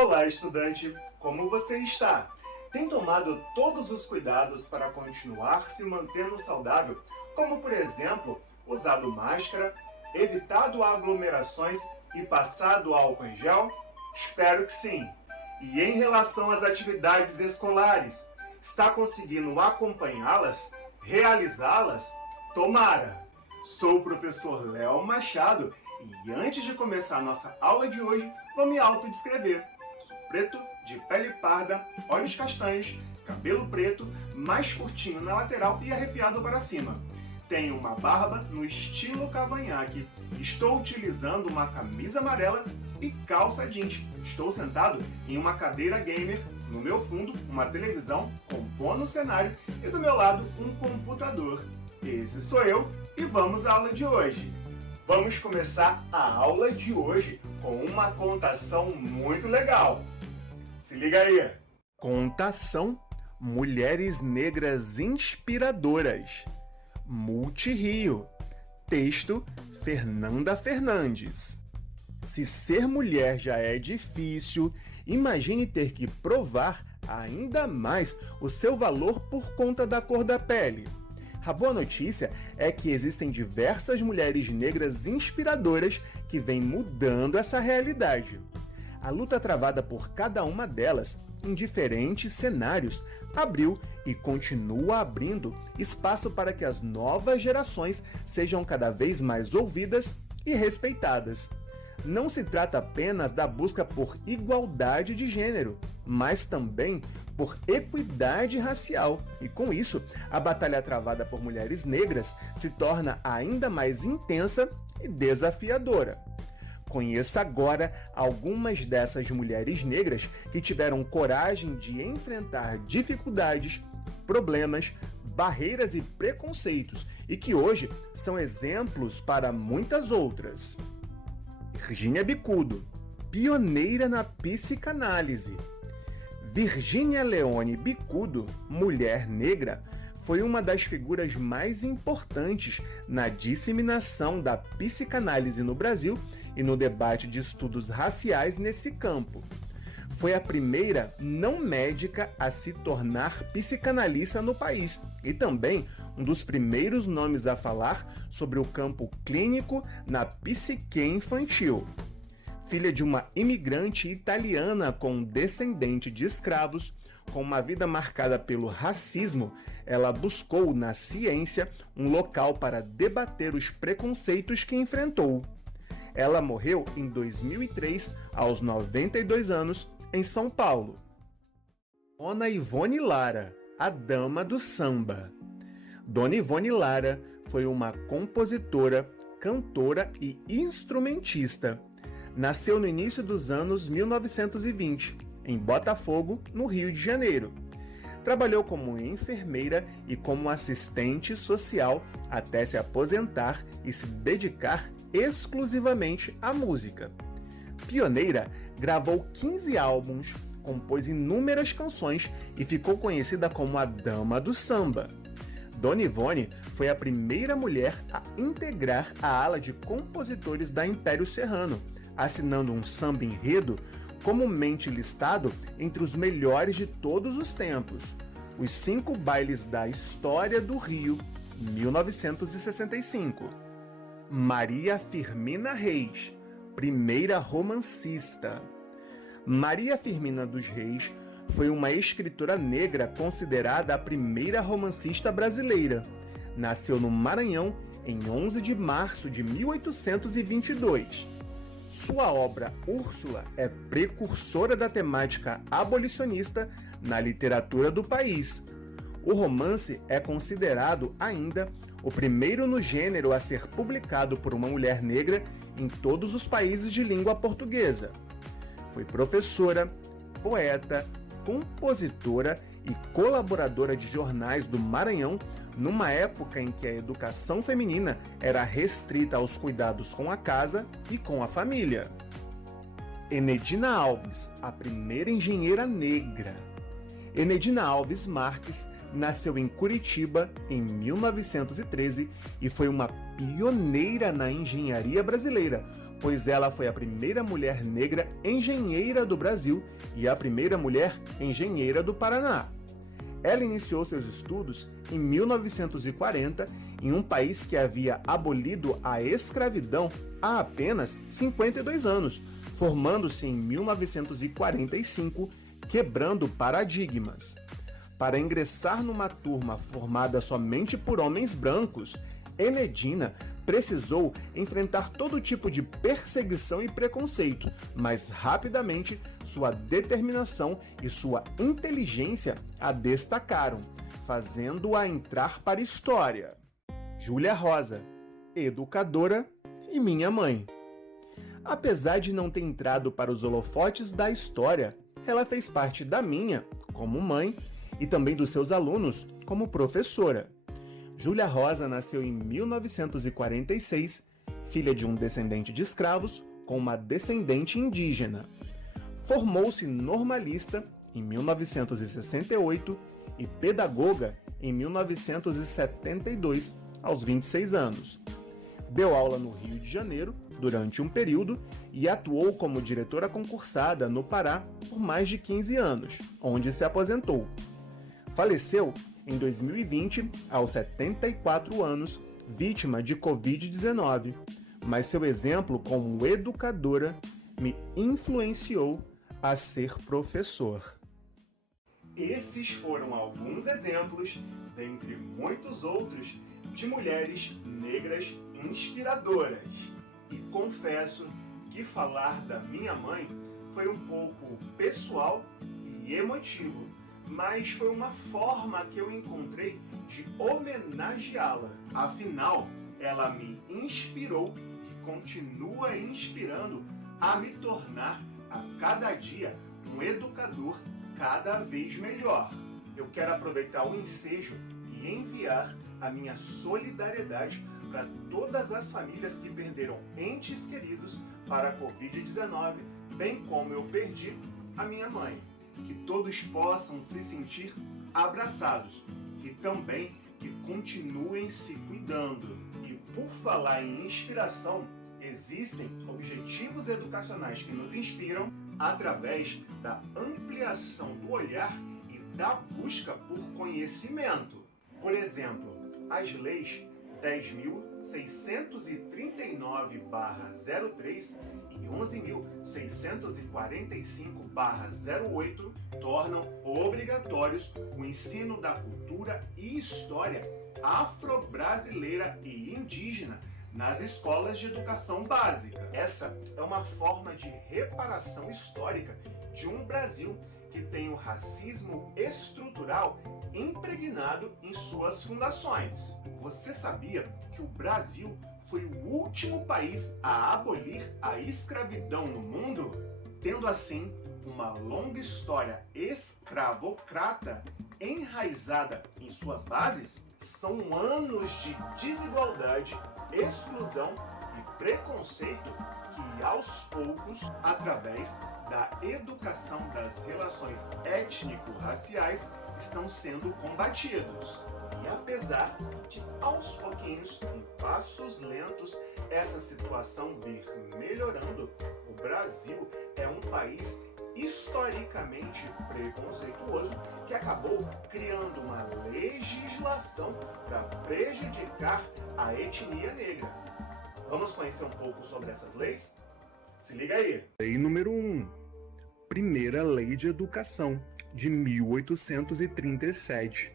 Olá, estudante! Como você está? Tem tomado todos os cuidados para continuar se mantendo saudável, como, por exemplo, usado máscara, evitado aglomerações e passado álcool em gel? Espero que sim! E em relação às atividades escolares, está conseguindo acompanhá-las? Realizá-las? Tomara! Sou o professor Léo Machado e antes de começar a nossa aula de hoje, vou me autodescrever. Sou preto, de pele parda, olhos castanhos, cabelo preto, mais curtinho na lateral e arrepiado para cima. Tenho uma barba no estilo cavanhaque. Estou utilizando uma camisa amarela e calça jeans. Estou sentado em uma cadeira gamer. No meu fundo, uma televisão compondo o cenário e do meu lado, um computador. Esse sou eu e vamos à aula de hoje. Vamos começar a aula de hoje com uma contação muito legal. Se liga aí! Contação Mulheres Negras Inspiradoras. Multirio. Texto Fernanda Fernandes. Se ser mulher já é difícil, imagine ter que provar ainda mais o seu valor por conta da cor da pele. A boa notícia é que existem diversas mulheres negras inspiradoras que vêm mudando essa realidade. A luta travada por cada uma delas, em diferentes cenários, abriu e continua abrindo espaço para que as novas gerações sejam cada vez mais ouvidas e respeitadas. Não se trata apenas da busca por igualdade de gênero, mas também por equidade racial. E com isso, a batalha travada por mulheres negras se torna ainda mais intensa e desafiadora. Conheça agora algumas dessas mulheres negras que tiveram coragem de enfrentar dificuldades, problemas, barreiras e preconceitos e que hoje são exemplos para muitas outras. Virgínia Bicudo, pioneira na psicanálise. Virgínia Leone Bicudo, mulher negra, foi uma das figuras mais importantes na disseminação da psicanálise no Brasil e no debate de estudos raciais nesse campo. Foi a primeira não médica a se tornar psicanalista no país e também um dos primeiros nomes a falar sobre o campo clínico na psique infantil. Filha de uma imigrante italiana com descendente de escravos, com uma vida marcada pelo racismo, ela buscou na ciência um local para debater os preconceitos que enfrentou. Ela morreu em 2003, aos 92 anos, em São Paulo. Dona Ivone Lara, a dama do samba. Dona Ivone Lara foi uma compositora, cantora e instrumentista. Nasceu no início dos anos 1920, em Botafogo, no Rio de Janeiro. Trabalhou como enfermeira e como assistente social até se aposentar e se dedicar exclusivamente à música. Pioneira, gravou 15 álbuns, compôs inúmeras canções e ficou conhecida como a Dama do Samba. Dona Ivone foi a primeira mulher a integrar a ala de compositores da Império Serrano, assinando um samba enredo comumente listado entre os melhores de todos os tempos, os 5 bailes da história do Rio, 1965. Maria Firmina Reis, primeira romancista. Maria Firmina dos Reis foi uma escritora negra considerada a primeira romancista brasileira. Nasceu no Maranhão em 11 de março de 1822. Sua obra Úrsula é precursora da temática abolicionista na literatura do país. O romance é considerado ainda o primeiro no gênero a ser publicado por uma mulher negra em todos os países de língua portuguesa. Foi professora, poeta, compositora e colaboradora de jornais do Maranhão numa época em que a educação feminina era restrita aos cuidados com a casa e com a família. Enedina Alves, a primeira engenheira negra. Enedina Alves Marques nasceu em Curitiba em 1913 e foi uma pioneira na engenharia brasileira, pois ela foi a primeira mulher negra engenheira do Brasil e a primeira mulher engenheira do Paraná. Ela iniciou seus estudos em 1940 em um país que havia abolido a escravidão há apenas 52 anos, formando-se em 1945, quebrando paradigmas. Para ingressar numa turma formada somente por homens brancos, Enedina precisou enfrentar todo tipo de perseguição e preconceito, mas rapidamente sua determinação e sua inteligência a destacaram, fazendo-a entrar para a história. Júlia Rosa, educadora e minha mãe. Apesar de não ter entrado para os holofotes da história, ela fez parte da minha, como mãe, e também dos seus alunos, como professora. Júlia Rosa nasceu em 1946, filha de um descendente de escravos com uma descendente indígena. Formou-se normalista em 1968 e pedagoga em 1972, aos 26 anos. Deu aula no Rio de Janeiro durante um período e atuou como diretora concursada no Pará por mais de 15 anos, onde se aposentou. Faleceu em 2020, aos 74 anos, vítima de Covid-19, mas seu exemplo como educadora me influenciou a ser professor. Esses foram alguns exemplos, dentre muitos outros, de mulheres negras inspiradoras. E confesso que falar da minha mãe foi um pouco pessoal e emotivo, mas foi uma forma que eu encontrei de homenageá-la. Afinal, ela me inspirou e continua inspirando a me tornar a cada dia um educador cada vez melhor. Eu quero aproveitar o ensejo e enviar a minha solidariedade para todas as famílias que perderam entes queridos para a Covid-19, bem como eu perdi a minha mãe. Que todos possam se sentir abraçados e também que continuem se cuidando. E por falar em inspiração, existem objetivos educacionais que nos inspiram através da ampliação do olhar e da busca por conhecimento. Por exemplo, as leis 10.639/03 e 11.645/08 tornam obrigatórios o ensino da cultura e história afro-brasileira e indígena nas escolas de educação básica. Essa é uma forma de reparação histórica de um Brasil que tem o racismo estrutural impregnado em suas fundações. Você sabia que o Brasil foi o último país a abolir a escravidão no mundo? Tendo assim uma longa história escravocrata enraizada em suas bases, são anos de desigualdade, exclusão e preconceito que, aos poucos, através da educação das relações étnico-raciais, estão sendo combatidos. E apesar de, aos pouquinhos, em passos lentos, essa situação vir melhorando, o Brasil é um país historicamente preconceituoso que acabou criando uma legislação para prejudicar a etnia negra. Vamos conhecer um pouco sobre essas leis? Se liga aí! Lei número 1. Primeira Lei de Educação, de 1837.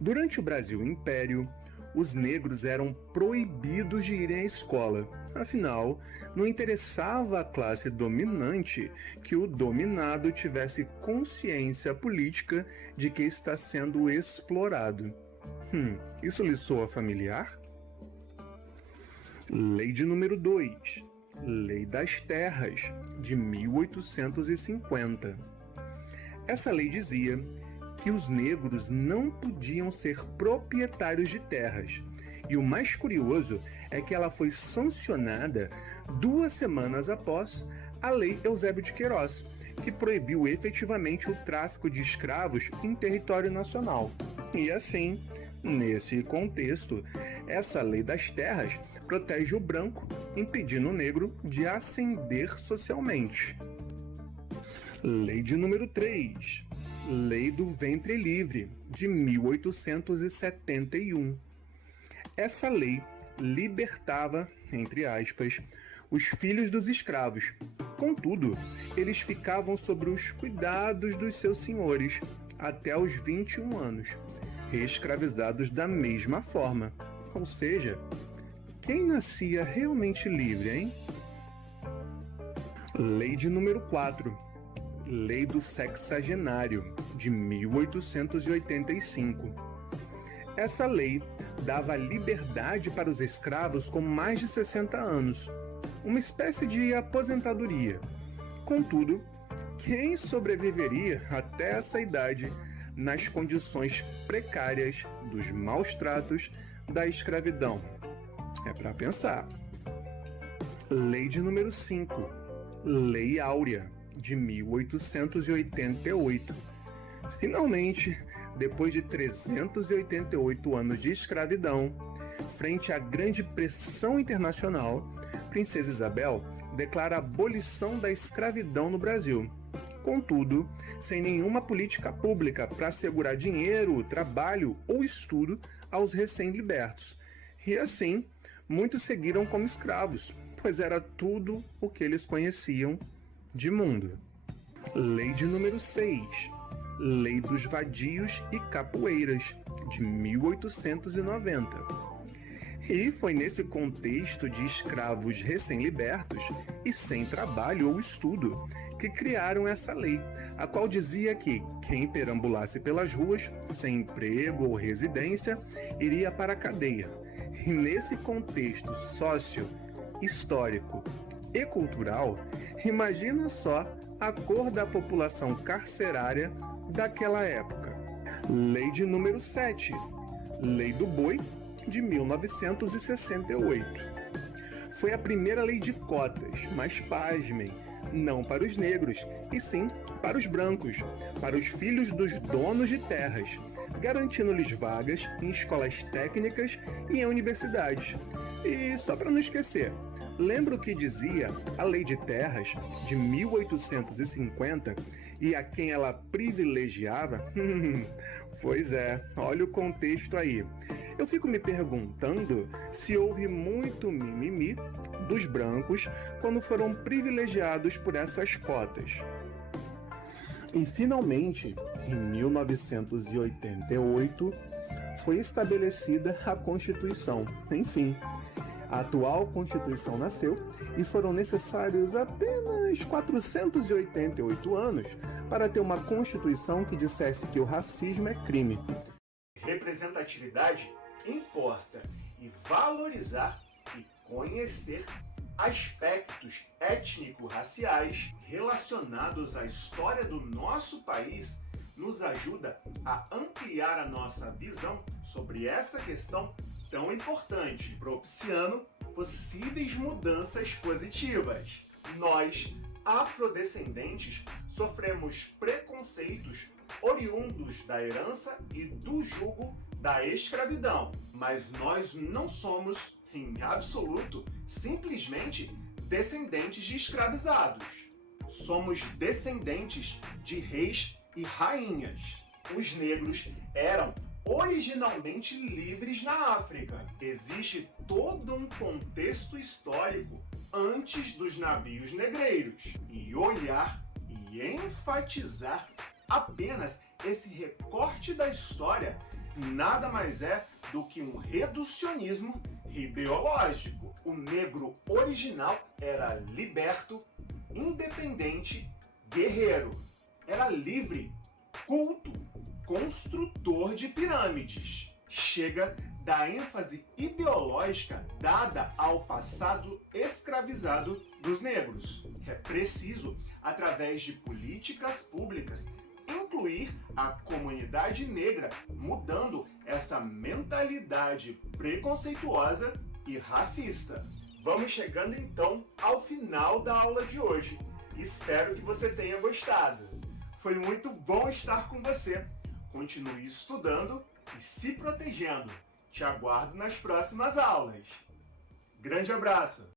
Durante o Brasil Império, os negros eram proibidos de irem à escola. Afinal, não interessava à classe dominante que o dominado tivesse consciência política de que está sendo explorado. Isso lhe soa familiar? Lei de número 2. Lei das Terras, de 1850. Essa lei dizia que os negros não podiam ser proprietários de terras. E o mais curioso é que ela foi sancionada 2 semanas após a Lei Eusébio de Queiroz, que proibiu efetivamente o tráfico de escravos em território nacional. E assim, nesse contexto, essa Lei das Terras protege o branco, impedindo o negro de ascender socialmente. Lei de número 3. Lei do Ventre Livre, de 1871. Essa lei libertava, entre aspas, os filhos dos escravos. Contudo, eles ficavam sob os cuidados dos seus senhores até os 21 anos, reescravizados da mesma forma. Ou seja, quem nascia realmente livre, hein? Lei de número 4. Lei do Sexagenário, de 1885. Essa lei dava liberdade para os escravos com mais de 60 anos, uma espécie de aposentadoria. Contudo, quem sobreviveria até essa idade nas condições precárias dos maus tratos da escravidão? É para pensar. Lei de número 5. Lei Áurea, de 1888. Finalmente, depois de 388 anos de escravidão, frente à grande pressão internacional, Princesa Isabel declara a abolição da escravidão no Brasil. Contudo, sem nenhuma política pública para assegurar dinheiro, trabalho ou estudo aos recém-libertos. E assim, muitos seguiram como escravos, pois era tudo o que eles conheciam de mundo. Lei de número 6. Lei dos Vadios e Capoeiras, de 1890. E foi nesse contexto de escravos recém-libertos e sem trabalho ou estudo que criaram essa lei, a qual dizia que quem perambulasse pelas ruas, sem emprego ou residência, iria para a cadeia. E nesse contexto sócio-histórico e cultural, imagina só a cor da população carcerária daquela época. Lei de número 7. Lei do Boi, de 1968. Foi a primeira lei de cotas, mas pasmem, não para os negros, e sim para os brancos, para os filhos dos donos de terras, garantindo-lhes vagas em escolas técnicas e em universidades. E só para não esquecer, lembra o que dizia a Lei de Terras de 1850 e a quem ela privilegiava? Pois é, olha o contexto aí. Eu fico me perguntando se houve muito mimimi dos brancos quando foram privilegiados por essas cotas. E finalmente, em 1988, foi estabelecida a Constituição. Enfim, a atual Constituição nasceu e foram necessários apenas 488 anos para ter uma Constituição que dissesse que o racismo é crime. Representatividade importa, e valorizar e conhecer aspectos étnico-raciais relacionados à história do nosso país nos ajuda a ampliar a nossa visão sobre essa questão tão importante, propiciando possíveis mudanças positivas. Nós, afrodescendentes, sofremos preconceitos oriundos da herança e do jugo da escravidão, mas nós não somos, em absoluto, simplesmente descendentes de escravizados. Somos descendentes de reis e rainhas. Os negros eram originalmente livres na África. Existe todo um contexto histórico antes dos navios negreiros. E olhar e enfatizar apenas esse recorte da história nada mais é do que um reducionismo ideológico. O negro original era liberto, independente, guerreiro. Era livre, culto, construtor de pirâmides. Chega da ênfase ideológica dada ao passado escravizado dos negros. É preciso, através de políticas públicas, incluir a comunidade negra, mudando essa mentalidade preconceituosa e racista. Vamos chegando então ao final da aula de hoje. Espero que você tenha gostado. Foi muito bom estar com você. Continue estudando e se protegendo. Te aguardo nas próximas aulas. Grande abraço!